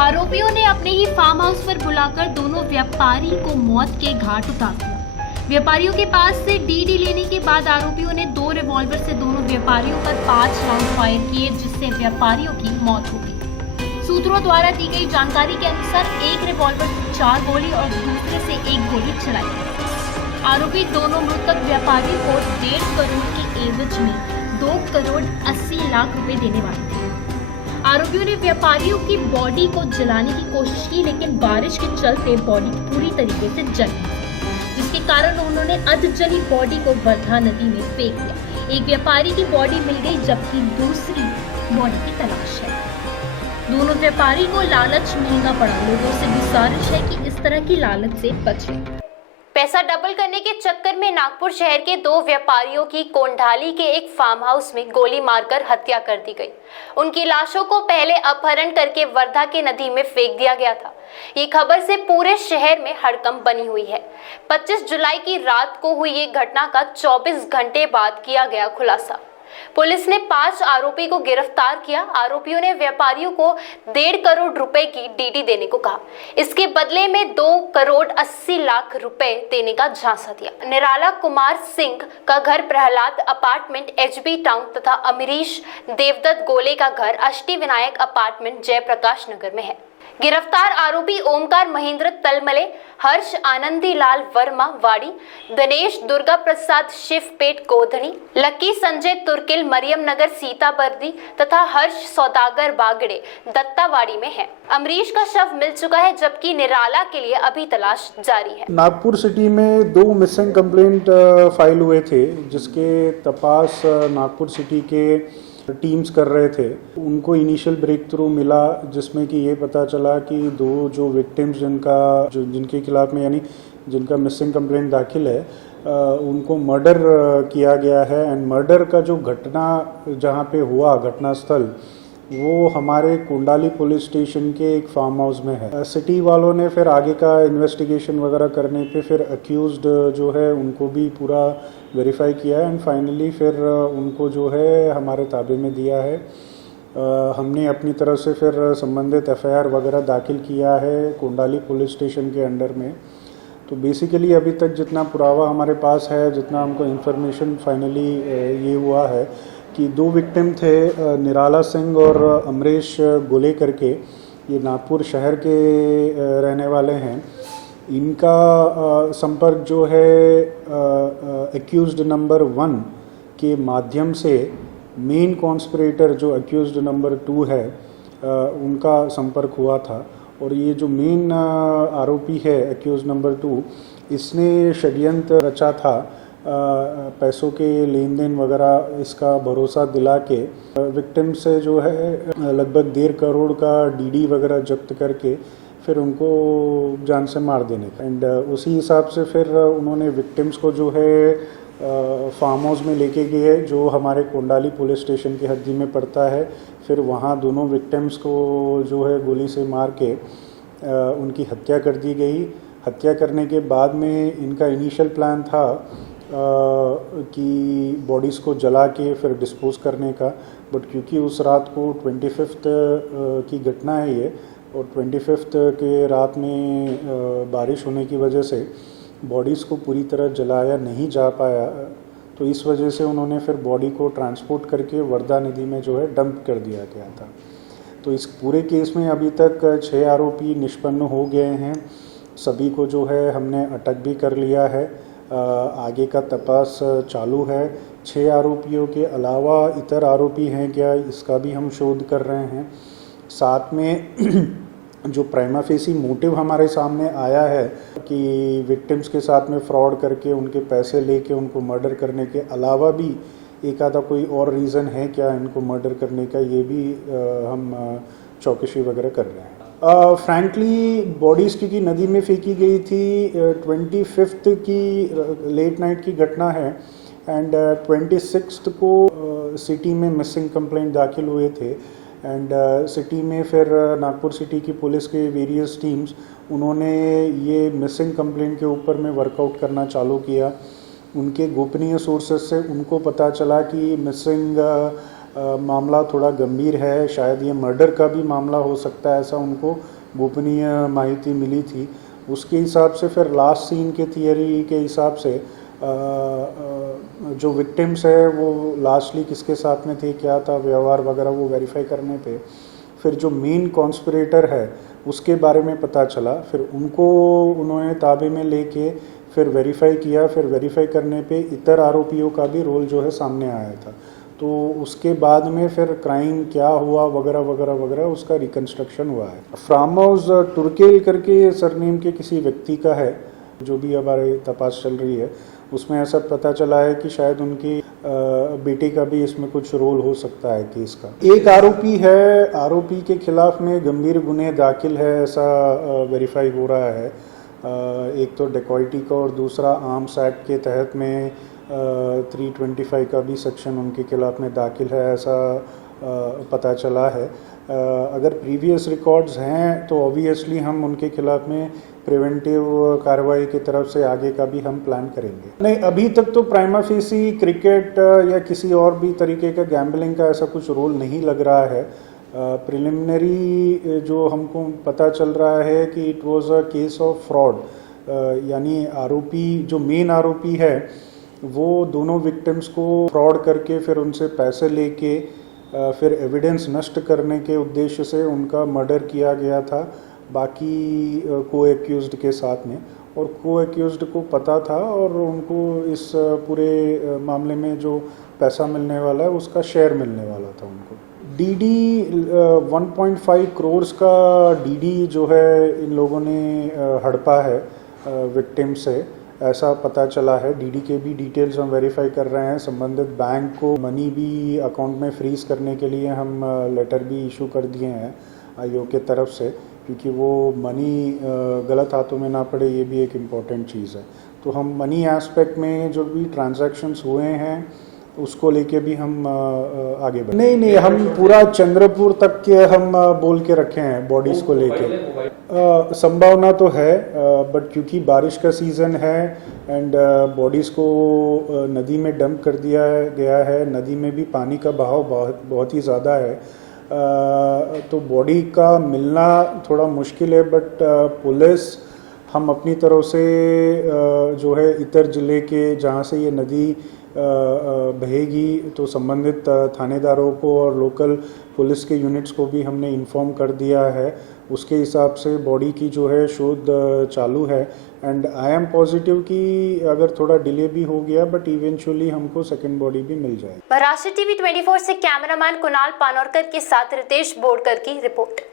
आरोपियों ने अपने ही फार्म हाउस पर बुलाकर दोनों व्यापारी को मौत के घाट उतार दिया। व्यापारियों के पास से डीडी लेने के बाद आरोपियों ने 2 रिवॉल्वर से दोनों व्यापारियों पर 5 राउंड फायर किए, जिससे व्यापारियों की मौत हो गई। सूत्रों द्वारा दी गई जानकारी के अनुसार एक रिवॉल्वर से 4 गोली और दूसरे से 1 गोली चलाई गई। आरोपी दोनों मृतक व्यापारियों को 1.5 करोड़ के एवज में 2 करोड़ 80 लाख रुपए देने वाले थे। आरोपियों ने व्यापारियों की बॉडी को जलाने की कोशिश की, लेकिन बारिश के चलते बॉडी पूरी तरीके से जल गई, जिसके कारण उन्होंने अध जली बॉडी को वर्धा नदी में फेंक दिया। एक व्यापारी की बॉडी मिल गई, जबकि दूसरी बॉडी की तलाश है। दोनों व्यापारी को लालच महंगा पड़ा। लोगों से गुजारिश है कि इस तरह की लालच से बचें। पैसा डबल करने के चक्कर में नागपुर शहर के 2 व्यापारियों की कोंडाली के एक फार्म हाउस में गोली मारकर हत्या कर दी गई। उनकी लाशों को पहले अपहरण करके वर्धा के नदी में फेंक दिया गया था। ये खबर से पूरे शहर में हड़कंप बनी हुई है। 25 जुलाई की रात को हुई ये घटना का 24 घंटे बाद किया गया खुलासा। पुलिस ने 5 आरोपी को गिरफ्तार किया। आरोपियों ने व्यापारियों को 1.5 करोड़ रुपए की डीडी देने को कहा। इसके बदले में 2 करोड़ 80 लाख रुपए देने का झांसा दिया। निराला कुमार सिंह का घर प्रहलाद अपार्टमेंट एचबी टाउन तथा अमरीश देवदत्त गोले का घर अष्टविनायक अपार्टमेंट जयप्रकाश नगर में है। गिरफ्तार आरोपी ओमकार महेंद्र तलमले, हर्ष आनंदी लाल वर्मा वाड़ी, दिनेश दुर्गा प्रसाद शिवपेट गोधनी, लक्की संजय तुर्किल मरियम नगर सीताबर्दी तथा हर्ष सौदागर बागड़े दत्तावाड़ी में है। अमरीश का शव मिल चुका है, जबकि निराला के लिए अभी तलाश जारी है। नागपुर सिटी में 2 मिसिंग कंप्लेंट फाइल हुए थे, जिसके तपास नागपुर सिटी के टीम्स कर रहे थे। उनको इनिशियल ब्रेक थ्रू मिला, जिसमें कि ये पता चला कि 2 जो विक्टिम्स जिनके खिलाफ में यानी जिनका मिसिंग कंप्लेंट दाखिल है, उनको मर्डर किया गया है। एंड मर्डर का जो घटना जहाँ पे हुआ घटना स्थल, वो हमारे कोंडाली पुलिस स्टेशन के एक फार्म हाउस में है। सिटी वालों ने फिर आगे का इन्वेस्टिगेशन वगैरह करने पे फिर अक्यूज्ड जो है उनको भी पूरा वेरीफाई किया है एंड फाइनली फिर उनको जो है हमारे ताबे में दिया है। हमने अपनी तरफ से फिर संबंधित एफआईआर वगैरह दाखिल किया है कोंडाली पुलिस स्टेशन के अंडर में। तो बेसिकली अभी तक जितना पुरावा हमारे पास है, जितना हमको इन्फॉर्मेशन फाइनली ये हुआ है कि 2 विक्टिम थे, निराला सिंह और अमरीश गोले करके, ये नागपुर शहर के रहने वाले हैं। इनका संपर्क जो है एक्यूज्ड नंबर 1 के माध्यम से मेन कॉन्स्पिरेटर जो एक्यूज्ड नंबर 2 है उनका संपर्क हुआ था। और ये जो मेन आरोपी है एक्यूज्ड नंबर 2, इसने षड्यंत्र रचा था पैसों के लेन देन वगैरह इसका भरोसा दिला के विक्टिम से जो है लगभग 1.5 करोड़ का डीडी वगैरह जब्त करके फिर उनको जान से मार देने का। एंड उसी हिसाब से फिर उन्होंने विक्टिम्स को जो है फार्म हाउस में लेके गए, जो हमारे कोंडाली पुलिस स्टेशन की हद्दी में पड़ता है। फिर वहाँ दोनों विक्टिम्स को जो है गोली से मार के उनकी हत्या कर दी गई। हत्या करने के बाद में इनका इनिशियल प्लान था कि बॉडीज़ को जला के फिर डिस्पोज करने का, बट क्योंकि उस रात को 25th की घटना है ये, और 25th के रात में बारिश होने की वजह से बॉडीज़ को पूरी तरह जलाया नहीं जा पाया, तो इस वजह से उन्होंने फिर बॉडी को ट्रांसपोर्ट करके वर्धा नदी में जो है डंप कर दिया गया था। तो इस पूरे केस में अभी तक 6 आरोपी निष्पन्न हो गए हैं। सभी को जो है हमने अटक भी कर लिया है। आगे का तपास चालू है। 6 आरोपियों के अलावा इतर आरोपी हैं क्या, इसका भी हम शोध कर रहे हैं। साथ में जो प्राइमा फेसी मोटिव हमारे सामने आया है कि विक्टिम्स के साथ में फ्रॉड करके उनके पैसे लेके उनको मर्डर करने के अलावा भी एक आधा कोई और रीज़न है क्या इनको मर्डर करने का, ये भी हम चौकसी वगैरह कर रहे हैं। फ्रैंकली बॉडीज़ क्योंकि नदी में फेंकी गई थी, 25th की लेट नाइट की घटना है एंड 26th को सिटी में मिसिंग कंप्लेंट दाखिल हुए थे। एंड सिटी में फिर नागपुर सिटी की पुलिस के वेरियस टीम्स उन्होंने ये मिसिंग कंप्लेंट के ऊपर में वर्कआउट करना चालू किया। उनके गोपनीय सोर्सेस से उनको पता चला कि मिसिंग मामला थोड़ा गंभीर है, शायद ये मर्डर का भी मामला हो सकता है, ऐसा उनको गोपनीय माहिती मिली थी। उसके हिसाब से फिर लास्ट सीन के थियरी के हिसाब से जो विक्टिम्स है वो लास्टली किसके साथ में थे, क्या था व्यवहार वगैरह, वो वेरीफाई करने पे फिर जो मेन कॉन्स्पिरेटर है उसके बारे में पता चला। फिर उनको उन्होंने ताबे में लेके फिर वेरीफाई किया। फिर वेरीफाई करने पे इतर आरोपियों का भी रोल जो है सामने आया था। तो उसके बाद में फिर क्राइम क्या हुआ वगैरह वगैरह वगैरह उसका रिकन्स्ट्रक्शन हुआ है। फार्म हाउस तुर्केल करके सरनेम के किसी व्यक्ति का है, जो भी हमारे तपास चल रही है उसमें ऐसा पता चला है कि शायद उनकी बेटे का भी इसमें कुछ रोल हो सकता है केस का। एक आरोपी है, आरोपी के खिलाफ में गंभीर गुने दाखिल है ऐसा वेरीफाई हो रहा है। एक तो डेकॉइटी का और दूसरा आर्म्स एक्ट के तहत में 325 का भी सेक्शन उनके खिलाफ में दाखिल है ऐसा पता चला है। अगर प्रीवियस रिकॉर्ड्स हैं तो ऑब्वियसली हम उनके खिलाफ में प्रिवेंटिव कार्रवाई की तरफ से आगे का भी हम प्लान करेंगे। नहीं, अभी तक तो प्राइमा फेसी क्रिकेट या किसी और भी तरीके का गैम्बलिंग का ऐसा कुछ रोल नहीं लग रहा है। प्रिलिमिनरी जो हमको पता चल रहा है कि it was a case of fraud, यानी आरोपी जो मेन आरोपी है वो दोनों विक्टिम्स को फ्रॉड करके फिर उनसे पैसे लेके फिर एविडेंस नष्ट करने के उद्देश्य से उनका मर्डर किया गया था बाकी को एक्यूज्ड के साथ में। और को एक्यूज्ड को पता था और उनको इस पूरे मामले में जो पैसा मिलने वाला है उसका शेयर मिलने वाला था उनको। डीडी 1.5 करोड़ का डीडी जो है इन लोगों ने हड़पा है विक्टिम से, ऐसा पता चला है। डीडी के भी डिटेल्स हम वेरीफाई कर रहे हैं। संबंधित बैंक को मनी भी अकाउंट में फ्रीज करने के लिए हम लेटर भी इशू कर दिए हैं आयोग के तरफ से, क्योंकि वो मनी गलत हाथों में ना पड़े, ये भी एक इम्पॉर्टेंट चीज़ है। तो हम मनी एस्पेक्ट में जो भी ट्रांजैक्शंस हुए हैं उसको लेके भी हम आगे बढ़े। नहीं, हम पूरा चंद्रपुर तक के हम बोल के रखे हैं बॉडीज़ को लेके। संभावना तो है, बट क्योंकि बारिश का सीज़न है एंड बॉडीज़ को नदी में डंप कर दिया गया है। नदी में भी पानी का बहाव बहुत ही ज़्यादा है, तो बॉडी का मिलना थोड़ा मुश्किल है। बट पुलिस हम अपनी तरफ से जो है इतर ज़िले के जहाँ से ये नदी बहेगी तो संबंधित थानेदारों को और लोकल पुलिस के यूनिट्स को भी हमने इन्फॉर्म कर दिया है। उसके हिसाब से बॉडी की जो है शोध चालू है एंड आई एम पॉजिटिव कि अगर थोड़ा डिले भी हो गया बट इवेंचुअली हमको सेकंड बॉडी भी मिल जाएगी। महाराष्ट्र टीवी 24 से कैमरामैन कुणाल पानोरकर के साथ रितेश बोरकर की रिपोर्ट।